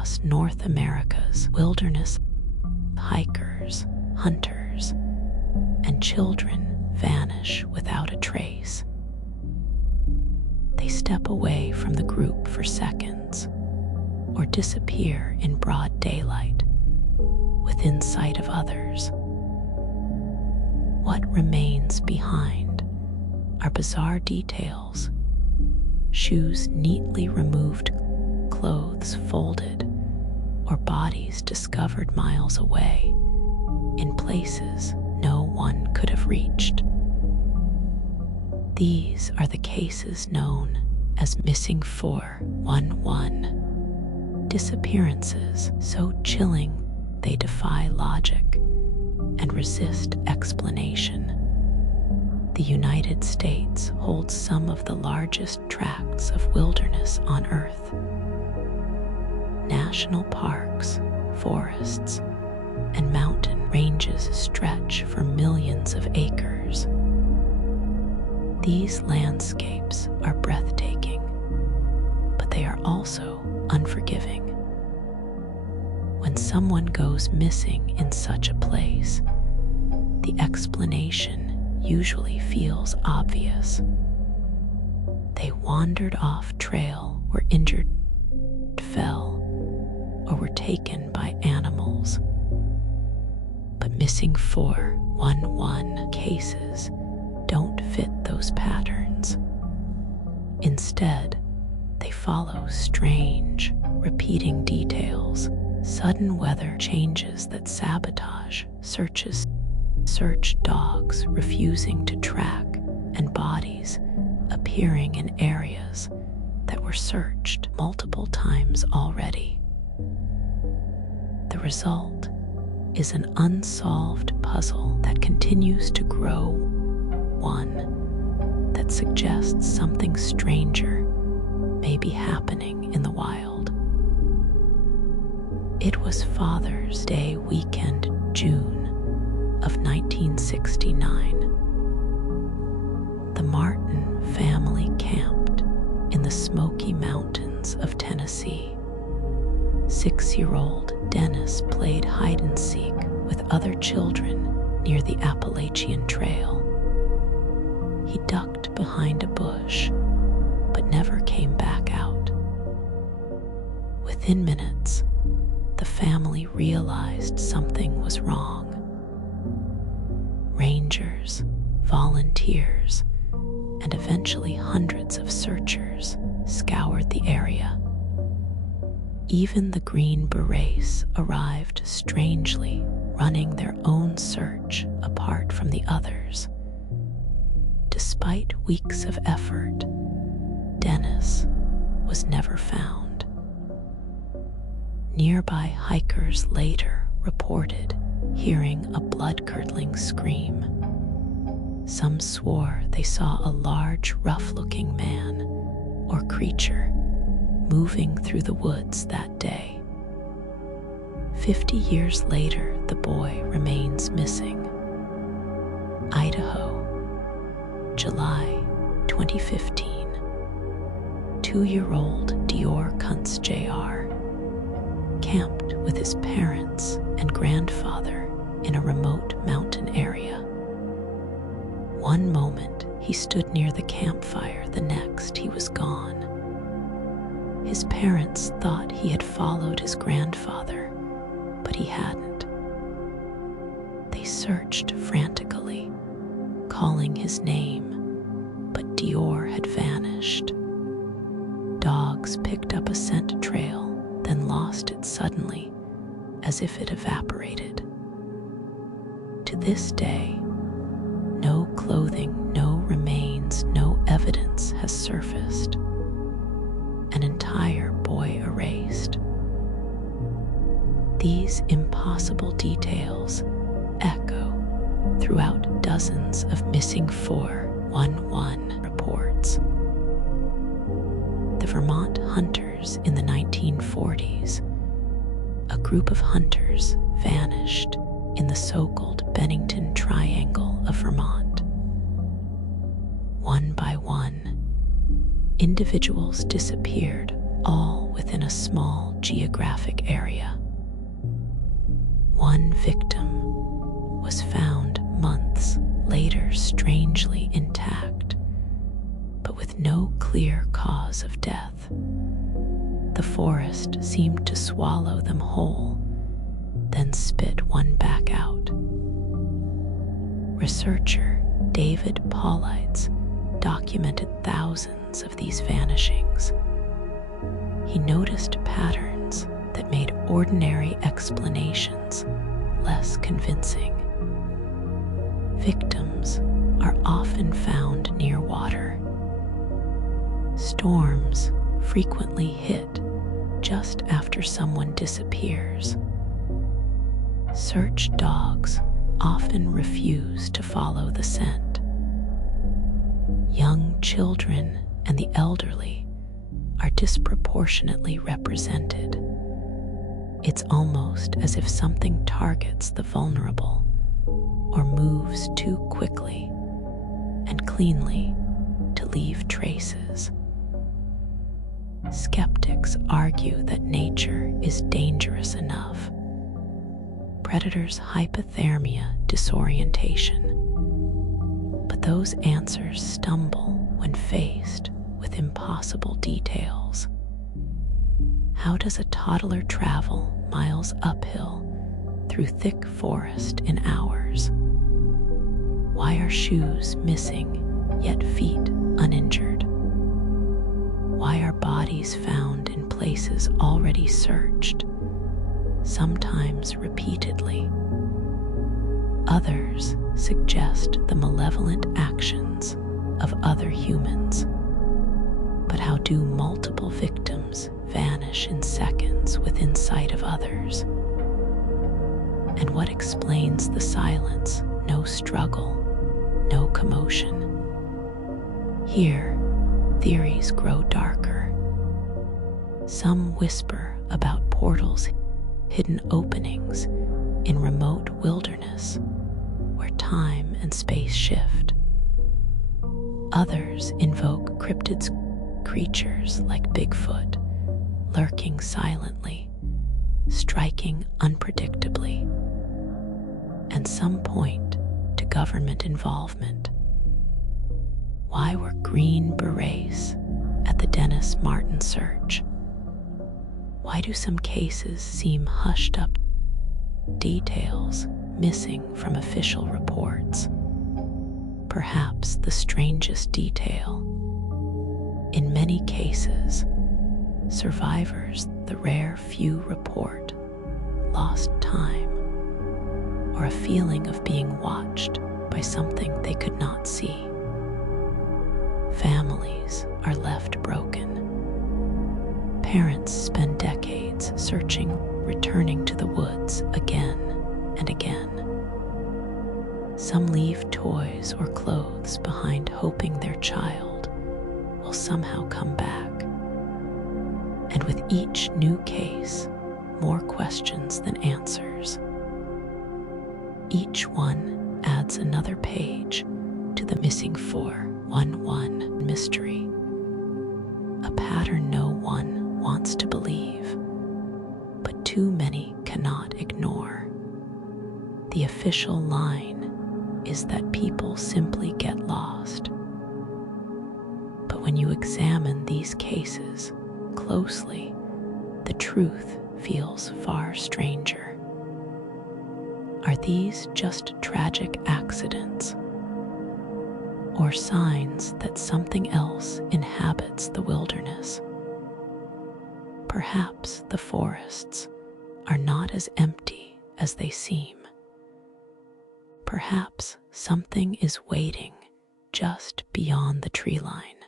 across North America's wilderness, hikers, hunters, and children vanish without a trace. They step away from the group for seconds or disappear in broad daylight within sight of others. What remains behind are bizarre details: shoes neatly removed, clothes folded, or bodies discovered miles away in places no one could have reached. These are the cases known as Missing 411, disappearances so chilling they defy logic and resist explanation. The United States holds some of the largest tracts of wilderness on Earth. National parks, forests, and mountain ranges stretch for millions of acres. These landscapes are breathtaking, but they are also unforgiving. When someone goes missing in such a place, the explanation usually feels obvious. They wandered off trail, were injured, fell, or were taken by animals. But Missing 411 cases don't fit those patterns. Instead, they follow strange, repeating details, sudden weather changes that sabotage searches, search dogs refusing to track, and bodies appearing in areas that were searched multiple times already. The result is an unsolved puzzle that continues to grow, one that suggests something stranger may be happening in the wild. It was Father's Day weekend, June of 1969. The Martin family camped in the Smoky Mountains of Tennessee. 6-year-old Dennis played hide-and-seek with other children near the Appalachian Trail. He ducked behind a bush, but never came back out. Within minutes, the family realized something was wrong. Rangers, volunteers, and eventually hundreds of searchers scoured the area. Even the Green Berets arrived strangely, running their own search apart from the others. Despite weeks of effort, Dennis was never found. Nearby hikers later reported hearing a blood-curdling scream. Some swore they saw a large, rough-looking man or creature moving through the woods that day. 50 years later, the boy remains missing. Idaho, July 2015. 2-year-old Dior Kuntz Jr. camped with his parents and grandfather in a remote mountain area. One moment he stood near the campfire, the next he was gone. His parents thought he had followed his grandfather, but he hadn't. They searched frantically, calling his name, but Dior had vanished. Dogs picked up a scent trail, then lost it suddenly, as if it evaporated. To this day, no clothing, no remains, no evidence has surfaced. An entire boy erased. These impossible details echo throughout dozens of Missing 411 reports. The Vermont hunters in the 1940s, a group of hunters vanished in the so-called Bennington Triangle of Vermont. One by one, individuals disappeared all within a small geographic area. One victim was found months later, strangely intact, but with no clear cause of death. The forest seemed to swallow them whole, then spit one back out. Researcher David Paulides documented thousands of these vanishings. He noticed patterns that made ordinary explanations less convincing. Victims are often found near water. Storms frequently hit just after someone disappears. Search dogs often refuse to follow the scent. Young children and the elderly are disproportionately represented. It's almost as if something targets the vulnerable or moves too quickly and cleanly to leave traces. Skeptics argue that nature is dangerous enough. Predators' hypothermia, disorientation. But those answers stumble when faced with impossible details. How does a toddler travel miles uphill through thick forest in hours? Why are shoes missing, yet feet uninjured? Why are bodies found in places already searched, sometimes repeatedly? Others suggest the malevolent actions of other humans. But how do multiple victims vanish in seconds within sight of others? And what explains the silence, no struggle, no commotion? Here, theories grow darker. Some whisper about portals, hidden openings in remote wilderness where time and space shift. Others invoke cryptid creatures like Bigfoot, lurking silently, striking unpredictably. And some point to government involvement. Why were Green Berets at the Dennis Martin search? Why do some cases seem hushed up? Details missing from official reports. Perhaps the strangest detail. In many cases, survivors, the rare few report, lost time or a feeling of being watched by something they could not see. Families are left broken. Parents spend decades searching, returning to the woods again and again. Some leave toys or clothes behind, hoping their child will somehow come back. And with each new case, more questions than answers. Each one adds another page to the missing 411 mystery. A pattern no one wants to believe, but too many cannot ignore. The official line is that people simply get lost. But when you examine these cases closely, the truth feels far stranger. Are these just tragic accidents, or signs that something else inhabits the wilderness? Perhaps the forests are not as empty as they seem. Perhaps something is waiting just beyond the tree line.